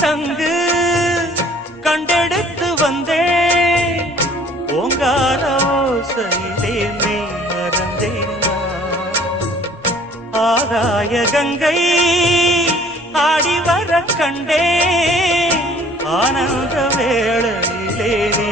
சங்கு கண்டெடுத்து வந்தேன் ஓங்கார ஓசையிலே நீ மறந்தேன் ஆகாய கங்கை ஆடி வர கண்டே ஆனந்த வேளையிலே நீ